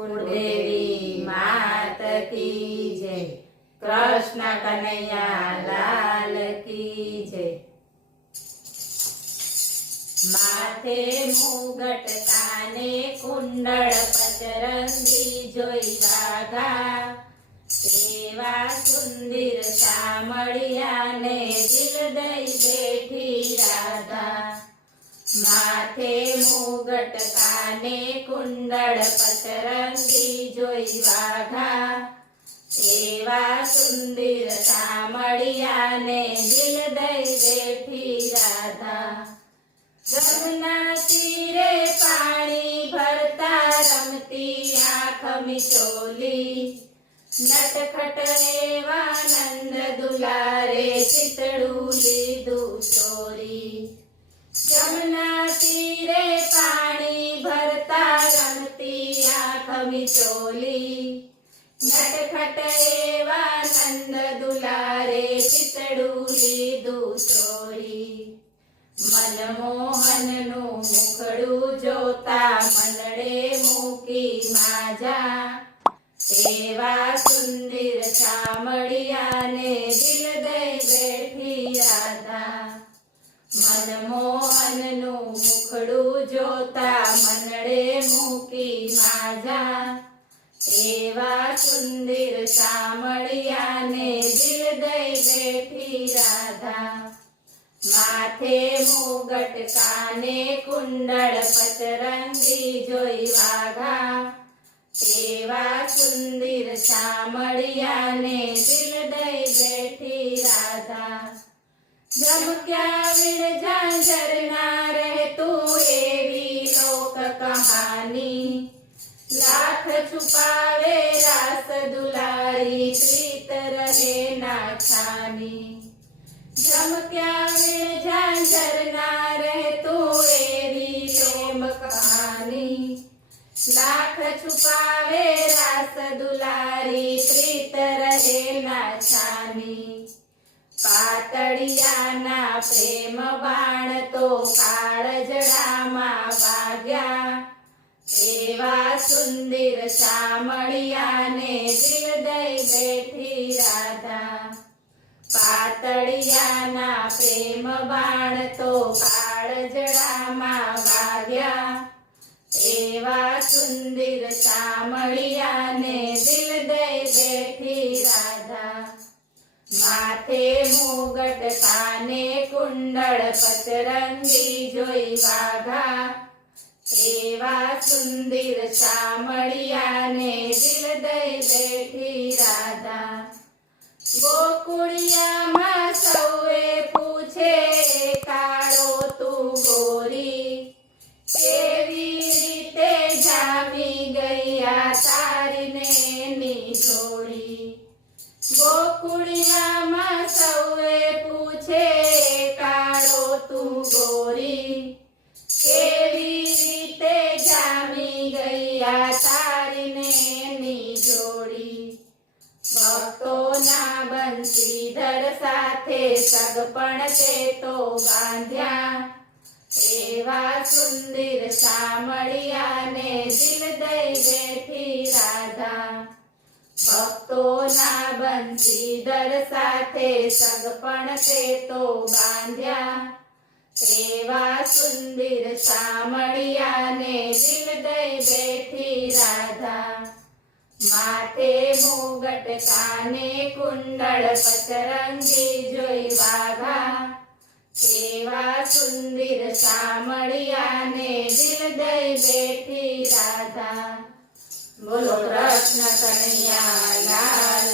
कुलदेवी मात की जय। कृष्ण कन्हैया लाल की जय। माथे मुगट काने कुंडल पचरंगी जोई वाघा सेवा सुंदर सामड़िया ने दिल दई बैठी राधा। माथे मुगट काने कुंडल पचरंगी जोई वाघा सेवा सुंदर सामड़िया ने दिल दई बैठी राधा। जमुना तीरे पानी भरता रमती आँख मिचोली नटखट एवा नंद दुलारे चितड़ू लीधु चोरी। जमुना तीरे पानी भरता रमती आँख मिचोली नटखट एवा नंद दुलारे चितड़ू लीधु चोरी। मनमोहननु मुखड़ू जोता मनडे मूकी माजा सेवा सुंदर सामड़िया ने दिल दई बैठी राधा। मनमोहननु मुखड़ू जोता मनडे मूकी माजा सेवा सुंदर सामड़िया ने दिल दई बैठी राधा। माथे मुगट काने कुंडल पचरंगी जोई वाघा सेवा सुंदर सामड़िया ने दिल दई बैठी राधा। जमक्या विण झांझर ना रहे तू एवी लोक कहानी लाख छुपावे रास दुलारी प्रीत रहे ना छानी। जमक्या विण झांझर ना रहे तू एवी लोक कहानी लाख छुपावे रास दुलारी प्रीत रहे ना छानी। पातड़िया ना प्रेम बाण तो काळजडामा वाग्या सेवा सुंदर सामड़िया ने दिल दई बैठी राधा। पातड़िया ना प्रेम बाण तो काळजडामा वाग्या सेवा सुंदर सामड़िया ने दिल दई बैठी राधा। माथे मुगट काने कुंडल पचरंगी जोई वाघा सेवा सुंदर सामड़िया ने दिल दई बैठी राधा। गोकुड़िया मां सौए पूछे काळो तू गोरी केवी रीते जामी गईया तारीने नी जोड़ी। गोकुड़िया मां सौए पूछे काळो तू गोरी केवी रीते जामी गईया तारीने नी जोड़ी। भक्तोना बंशीधर साथे सगपण ते तो बांध्या सेवा सुंदर सामड़िया ने दिल दई बैठी राधा। भक्तोना बंशीधर साथे सगपण ते तो बांध्या सेवा सुंदर सामड़िया ने दिल दई बैठी राधा। माथे मुगट काने कुंडल पचरंगी जोई वाघा सेवा सुंदर सामड़िया ने दिल दई बैठी राधा। बोलो कृष्ण कन्हैया लाल